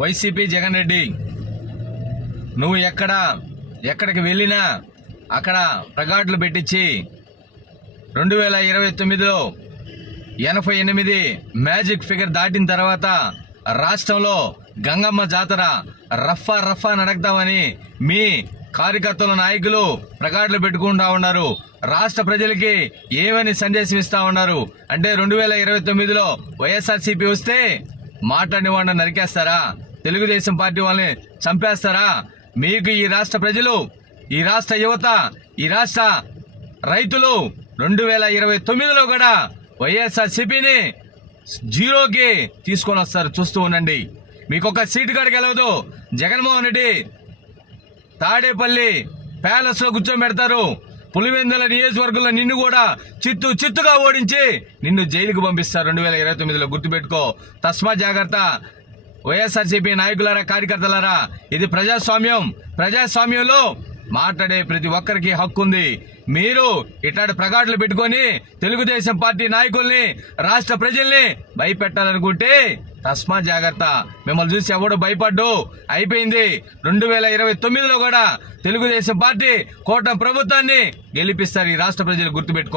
YCP Jagan Reddy నువ్వు ఎక్కడ ఎక్కడికి వెళ్ళినా అక్కడ ప్రగాడ్లు పెట్టించి రెండు వేల ఇరవై తొమ్మిదిలో ఎనభై ఎనిమిది మ్యాజిక్ ఫిగర్ దాటిన తర్వాత రాష్ట్రంలో గంగమ్మ జాతర రఫా రఫా నడగదామని మీ కార్యకర్తల నాయకులు ప్రగాడ్లు పెట్టుకుంటా ఉన్నారు. రాష్ట్ర ప్రజలకి ఏమని సందేశం ఇస్తా ఉన్నారు? అంటే రెండు వేల ఇరవై తొమ్మిదిలో వైఎస్ఆర్సీపీ వస్తే మాట్లాడిన వాళ్ళని నరికేస్తారా? తెలుగుదేశం పార్టీ వాళ్ళని చంపేస్తారా? మీకు ఈ రాష్ట్ర ప్రజలు ఈ రాష్ట్ర యువత ఈ రాష్ట్ర రైతులు రెండు వేల ఇరవై తొమ్మిదిలో కూడా వైఎస్ఆర్ సిపిని జీరోకి తీసుకొని వస్తారు. చూస్తూ ఉండండి. మీకు ఒక సీటు కాడ గెలవదు. జగన్మోహన్ రెడ్డి తాడేపల్లి ప్యాలెస్లో కూర్చోబెడతారు. పులివెందుల నియోజకవర్గంలో నిన్ను కూడా చిత్తు చిత్తుగా ఓడించి నిన్ను జైలుకు పంపిస్తారు. రెండు వేల ఇరవై తొమ్మిదిలో గుర్తుపెట్టుకో. తస్మా జాగ్రత్త. వైఎస్ఆర్సీపీ నాయకులారా కార్యకర్తలారా ఇది ప్రజాస్వామ్యం. ప్రజాస్వామ్యంలో మాట్లాడే ప్రతి ఒక్కరికి హక్కు ఉంది. మీరు ఇట్లాంటి ప్రగాట్లు పెట్టుకొని తెలుగుదేశం పార్టీ నాయకుల్ని రాష్ట్ర ప్రజల్ని భయపెట్టాలనుకుంటే తస్మా జాగ్రత్త. మిమ్మల్ని చూసి ఎవడు భయపడ్డు. అయిపోయింది. రెండు వేల ఇరవై తొమ్మిదిలో కూడా తెలుగుదేశం పార్టీ కోట ప్రభుత్వాన్ని గెలిపిస్తారు ఈ రాష్ట్ర ప్రజలు గుర్తుపెట్టుకోండి.